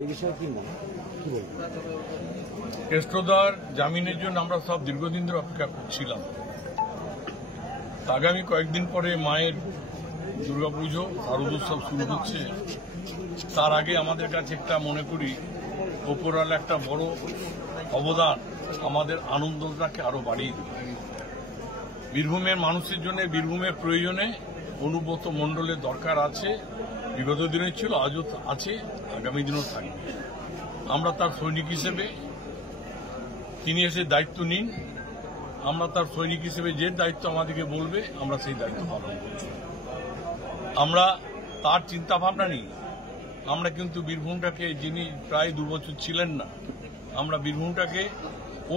এই বিষয়ে কি মনে কি বলবেন? কেষ্টদার জামিনের জন্য আমরা সব দীর্ঘদিন ধরে অপেক্ষা করছিলাম। আগামী কয়েকদিন পরে মায়ের দুর্গাপুজো শারদোৎসব শুরু হচ্ছে। তার আগে আমাদের কাছে একটা মনে করি ওপরওয়ালা একটা বড় অবদান আমাদের আনন্দটাকে আরো বাড়িয়ে দেবে। বীরভূমের মানুষের জন্য, বীরভূমের প্রয়োজনে অনুব্রত মণ্ডলের দরকার আছে। বিগত দিনে ছিল, আজও আছে, আগামী দিনও থাকবে। আমরা তার সৈনিক হিসেবে তিনি এসে দায়িত্ব নিন। আমরা তার সৈনিক হিসেবে যে দায়িত্ব আমাদেরকে বলবে আমরা সেই দায়িত্ব পালন করব। আমরা তার চিন্তা ভাবনা নিই। আমরা কিন্তু বীরভূমটাকে, যিনি প্রায় 2 বছর ছিলেন না, আমরা বীরভূমটাকে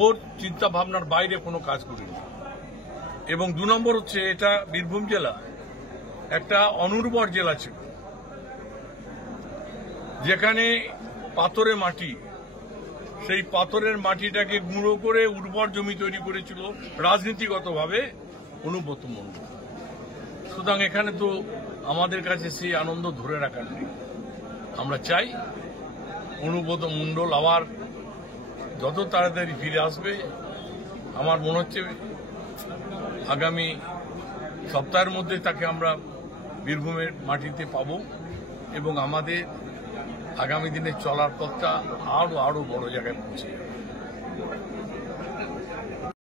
ওর চিন্তা ভাবনার বাইরে কোনো কাজ করিনি। এবং 2 নম্বর হচ্ছে, এটা বীরভূম জেলা একটা অনুর্বর জেলা ছিল, যেখানে পাথরের মাটি, সেই পাথরের মাটিটাকে গুঁড়ো করে উর্বর জমি তৈরি করেছিল রাজনীতিগতভাবে অনুব্রত মণ্ডল। সুতরাং এখানে তো আমাদের কাছে সেই আনন্দ ধরে রাখার নেই। আমরা চাই অনুব্রত মণ্ডল আবার যত তাড়াতাড়ি ফিরে আসবে। আমার মনে হচ্ছে আগামী সপ্তাহের মধ্যে তাকে আমরা বীরভূমের মাটিতে পাব এবং আমাদের আগামী দিনে চলার পথটা আরো বড় জায়গায় পৌঁছে যাবে।